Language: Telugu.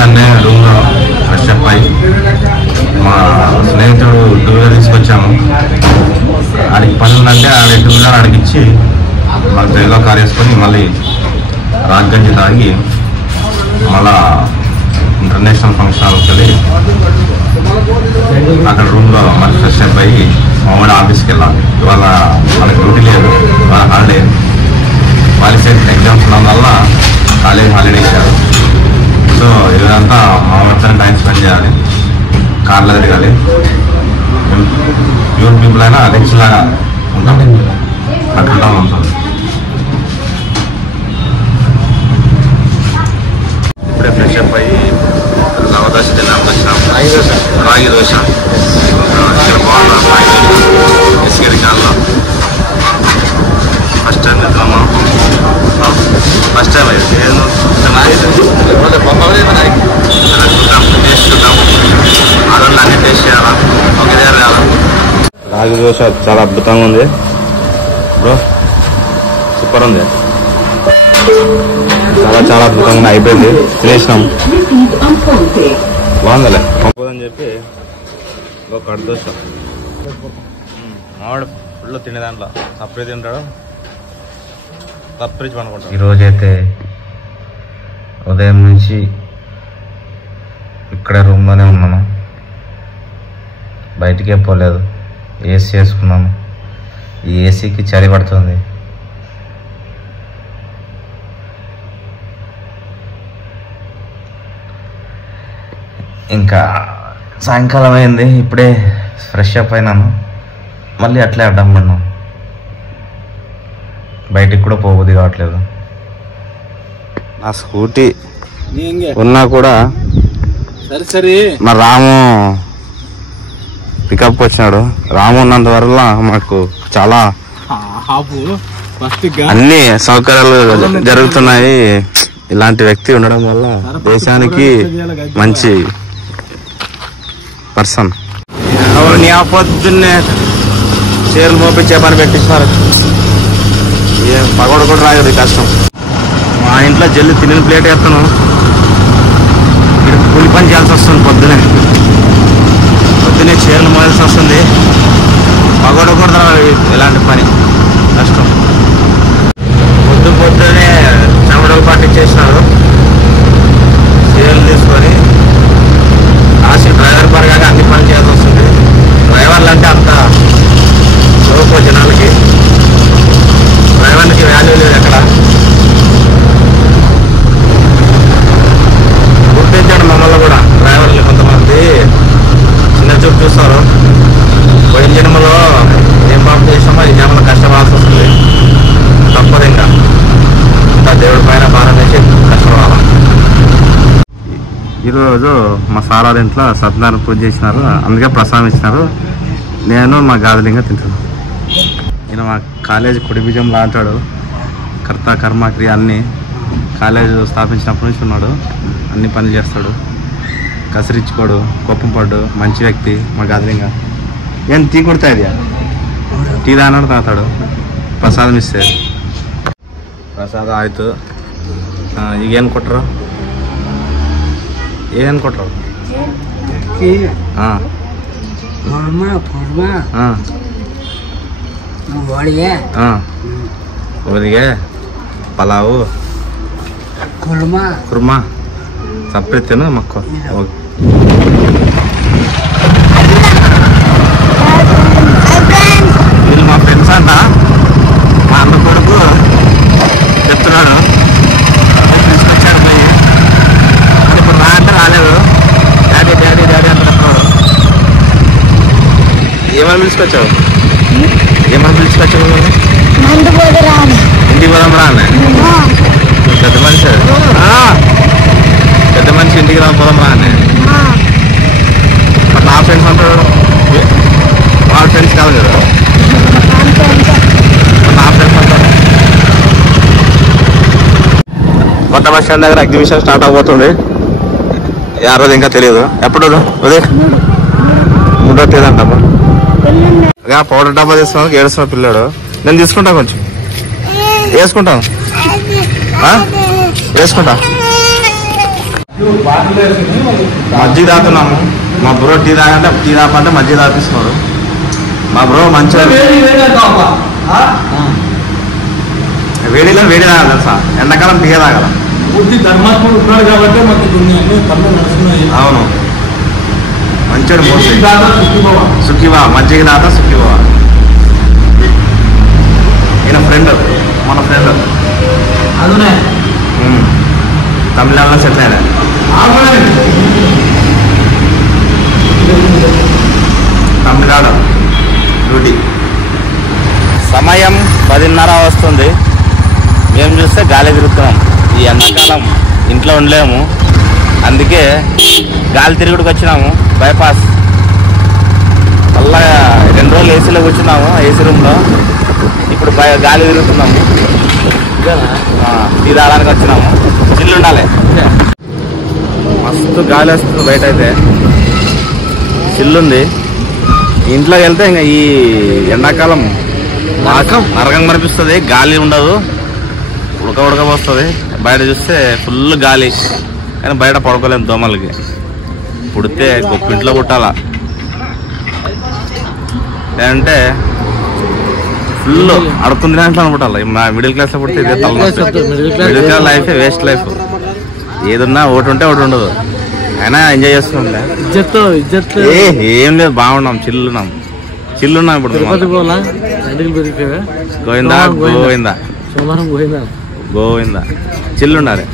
ఉదయాన్నే రూమ్లో ఫ్రెష్ అప్ అయ్యి మా స్నేహితుడు టూవీలర్ తీసుకొచ్చాము. ఆడికి పని ఉందంటే ఆడ టూవీలర్ అడిగిచ్చి మాకు జైల్లో కార్ వేసుకొని మళ్ళీ రాజ్గంజి తాగి మళ్ళా ఇంటర్నేషనల్ ఫంక్షన్ హాల్కి వెళ్ళి అక్కడ రూమ్లో మళ్ళీ ఫ్రెష్ అప్ అయ్యి మామూలు ఆఫీస్కి వెళ్ళాలి. ఇవాళ మనకి డ్యూటీ లేదు, ఇవాళ హాలిడే. పాలిసెట్ ఎగ్జామ్స్ ఉండడం వల్ల కాలేజ్ హాలిడే ఇచ్చారు. సో ఇదంతా మా వచ్చాను టైం స్పెండ్ చేయాలి, కార్లో తిరగాలి. యూత్ పీపుల్ అయినా రిచ్ లాగా ఉంటాం, అట్లా ఉంటుంది. ఇప్పుడే ఫ్రెష్ అప్ అయ్యి నవదోశ తిన్నాము, వచ్చినాం. రాగి దోశ ఇక్కడ బాగున్నా, రాగి దోశ ఎస్కేడి కాల్లో ఫస్ట్ టైం తిన్నాము. ఫస్ట్ టైం అయితే చూద్దాం, టేస్ట్ చూద్దాం. ఆడవాళ్ళు అన్నీ టేస్ట్ చేయాలా, ఒకే దగ్గర రావాలా. రాగి దోశ చాలా అద్భుతంగా ఉంది బ్రో, సూపర్ ఉంది, చాలా చాలా అద్భుతంగా అయిపోయింది. తినేసినాం, బాగుందిలే పంపదని చెప్పి కడు దోశ. మావాడు ఫుల్ తినే దాంట్లో సపరేట్ తింటాడు, సపరేట్ అనుకుంటాడు. ఈరోజైతే ఉదయం నుంచి ఇక్కడే రూమ్లోనే ఉన్నాను, బయటికే పోలేదు. ఏసీ వేసుకున్నాను, ఈ ఏసీకి చలి పడుతుంది. ఇంకా సాయంకాలం అయింది, ఇప్పుడే ఫ్రెష్ అప్ అయినాను, మళ్ళీ అట్లే అడ్డం పడినాను. బయటికి కూడా పోబుద్ది కావట్లేదు. నా స్కూటీ ఉన్నా కూడా మా రాము పికప్కి వచ్చినాడు. రాము ఉన్నందువల్ల మాకు చాలా అన్ని సౌకర్యాలు జరుగుతున్నాయి. ఇలాంటి వ్యక్తి ఉండడం వల్ల దేశానికి మంచి పర్సన్. పొద్దున్నే చీరలు మోపించే పని పెట్టిస్తున్నారు, పగోడు కూడా రాయదు, కష్టం. మా ఇంట్లో జల్లి తిని ప్లేట్ వేస్తాను, కూలి పని చేయాల్సి వస్తుంది. పొద్దునే చీరలు మోయాల్సి వస్తుంది, పగోడు కూడా రాదు, ఇలాంటి పని కష్టం. పొద్దునే చెమటలు పట్టించేసినారు, చీరలు తీసుకొని ఆశ డ్రైవర్ పరగానే అన్ని పనులు చేయాల్సి వస్తుంది. డ్రైవర్లు అంటే అంత లోకో జనాలకి, డ్రైవర్లకి వాల్యూ లేదు ఎక్కడ. గుర్తించాడు మమ్మల్ని కూడా డ్రైవర్లు, కొంతమంది చిన్న చూపు చూస్తారు. పోయిన జన్మలో ఏం పాపం చేసామో ఈ జన్మలో కష్టపడాల్సి వస్తుంది, తప్పదు. ఇంకా దేవుడి పైన భారం వేసి కష్టపడాలి. ఈరోజు మా సారాల ఇంట్లో సత్యనారాయణ పూజ చేసినారు, అందుకే ప్రసాదం ఇచ్చినారు. నేను మా గాజులింగా తింటాను. ఈయన మా కాలేజీ కుడి బీజం లాంటాడు, కర్త కర్మక్రియ అన్నీ కాలేజీ స్థాపించినప్పటి నుంచి ఉన్నాడు, అన్ని పనులు చేస్తాడు, కసిరించుకోడు, కోపం పడ్డు, మంచి వ్యక్తి. మా గాజులింగా ఏం టీ కొడతాయి, టీ దానాడు తాతాడు, ప్రసాదం ఇస్తే ಪ್ರಸಾದ ಆಯಿತು. ಈಗೇನು ಕೊಟ್ಟರು? ಏನು ಕೊಟ್ಟರು? ಹಾಂ ಹಾಂ ಹೋಳಿಗೆ, ಹಾಂ ಹೋಳಿಗೆ, ಪಲಾವು, ಕುರ್ಮಾ ಸಪ್ರೇತೇನು ಮಕ್ಕಳು? ಹೋಗಿ వీళ్ళు మా ఫ్రెండ్స్ అంట. మా అన్న కొడుకు చెప్తున్నాడు తీసుకొచ్చాడు పోయి, ఇప్పుడు రా అంటే రాలేదు. డాడీ డాడీ డాడీ అంటున్నాడు. ఏమని పిలుచుకొచ్చావు? ఏమని పిలుచుకొచ్చావు? ఇంటికి పోదాం రా అన్న. పెద్ద మనిషి, పెద్ద మనిషి ఇంటికి రా పోదాం రా అన్న. నా ఫ్రెండ్స్ అంటాడు, వాళ్ళ ఫ్రెండ్స్ కాదు కదా, నా ఫ్రెండ్స్ అంటారు. కొత్త బస్ స్టాండ్ దగ్గర ఎగ్జిబిషన్ స్టార్ట్ అవబోతుంది. ఆ రోజు ఇంకా తెలియదు ఎప్పుడు. ఉదయం 3వ తేదీ అంటమ్మా. పౌడర్ డబ్బా తీసుకున్నాను, ఏడుస్తున్న పిల్లాడు. నేను తీసుకుంటా, కొంచెం వేసుకుంటాను, వేసుకుంటా. మజ్జిగ తాగుతున్నాము. మా బ్రో టీ తాగంటే టీ తాపంటే మజ్జిగ తాపిస్తున్నారు. మా బ్రో మంచిగా వేడిలో వేడి తాగాలి తెలుసా, ఎండాకాలం టీ తాగాల. ధర్మాత్ముడు ఉన్నాడు కాబట్టి అవును మంచిగా మోసి సుఖివా మజ్జిగ తాత సుఖివా. ఈయన ఫ్రెండ్, మన ఫ్రెండ్ తమిళనాడులో సెటిల్ అయినా. తమిళనాడు డ్యూటీ. సమయం 10:30 వస్తుంది. మేము చూస్తే గాలి తిరుగుతున్నాం. ఈ ఎండాకాలం ఇంట్లో ఉండలేము, అందుకే గాలి తిరుగుడికి వచ్చినాము. బైపాస్ మళ్ళా 2 రోజులు ఏసీలో కూర్చున్నాము, ఏసీ రూమ్లో. ఇప్పుడు గాలి తిరుగుతున్నాము. టీ తాగడానికి వచ్చినాము. చిల్లు ఉండాలి, మస్తు గాలి వస్తుంది. బయట అయితే చిల్లుంది. ఇంట్లోకి వెళ్తే ఇంకా ఈ ఎండాకాలం నరకం కనిపిస్తుంది. గాలి ఉండదు, ఉడక వస్తుంది. బయట చూస్తే ఫుల్ గాలి, కానీ బయట పడుకోలేము దోమలకి. పుడితే ఇంట్లో పుట్టాలా, లేదంటే ఫుల్ అడుక్కుని తినేట్లు అనుకుంటారు. మా మిడిల్ క్లాస్లో పుడితే ఇదే తల. Middle class life waste life. ఏదన్నా ఒకటి ఉంటే ఒకటి ఉండదు. అయినా ఎంజాయ్ చేస్తున్నాం. ఏం లేదు, బాగున్నాం, చిల్లున్నాం. ఇప్పుడు గోవిందా గోవిందా గోవిందా చిల్లుండాలి.